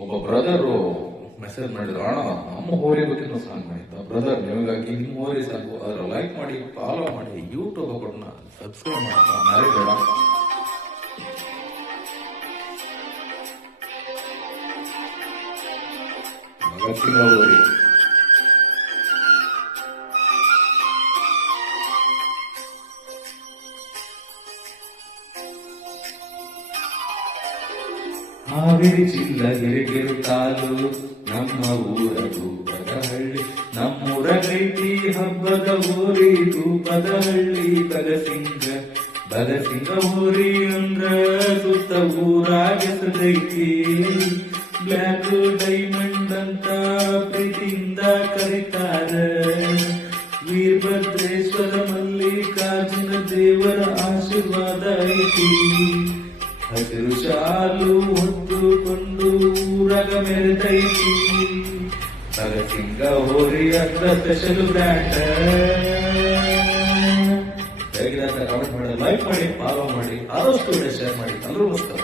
ಒಬ್ಬ brother message ಮಾಡಿದ್ರು, ಅಣ್ಣ ನಮ್ಮ ಹೋರಿ ಬಗ್ಗೆ ಸಾಂಗ್ ಮಾಡಿದ್ದ ಬ್ರದರ್, ನಿಮಗಾಗಿ ನಿಮ್ಮ ಹೋರಿ ಸಾಕು, ಅದ್ರ ಲೈಕ್ ಮಾಡಿ, ಫಾಲೋ ಮಾಡಿ, ಯೂಟ್ಯೂಬ್ ಅಕೌಂಟ್ನ ಸಬ್ಸ್ಕ್ರೈಬ್ ಮಾಡಿ, ಮರಿಬೇಡ. ಭಗತ್ ಸಿಂಗ್ ಹೋರಿ ಹಾವೇರಿ ಜಿಲ್ಲಾ ಹಿರಿಗೆರು ತಾಲು ನಮ್ಮ ಊರ ಧೂಪದ ಹಳ್ಳಿ, ನಮ್ಮೂರ ಕೈತಿ ಹಬ್ಬದ ಊರಿ ಧೂಪದ ಹಳ್ಳಿ. ಭಗಸಿಂಗ ಊರಿ ಅಂದ್ರ ಸುತ್ತ ಊರಾಗೆಸದೈತಿ, ಬ್ಲ್ಯಾಕ್ ಡೈಮಂಡ್ ಅಂತ ಪ್ರೀತಿಯಿಂದ ಕರೀತಾರ. ವೀರಭದ್ರೇಶ್ವರ ಮಲ್ಲಿಕಾರ್ಜುನ ದೇವರ ಆಶೀರ್ವಾದ ಐತಿ. ಹಸಿರು ಶಾಲು ಹೊತ್ತುಕೊಂಡು ಊರಾಗ ಮೆರೆದೈತಿ. ಭಗತ್ ಸಿಂಗ ಹೋರಿ ಅಂತ ಸ್ಪೆಷಲ್ ಬ್ರ್ಯಾಂಡ್. ಕಮೆಂಟ್ ಮಾಡಿ, ಲೈಕ್ ಮಾಡಿ, ಫಾಲೋ ಮಾಡಿ, ಆದಷ್ಟು ಶೇರ್ ಮಾಡಿ. ಎಲ್ಲರೂ ನಮಸ್ಕಾರ.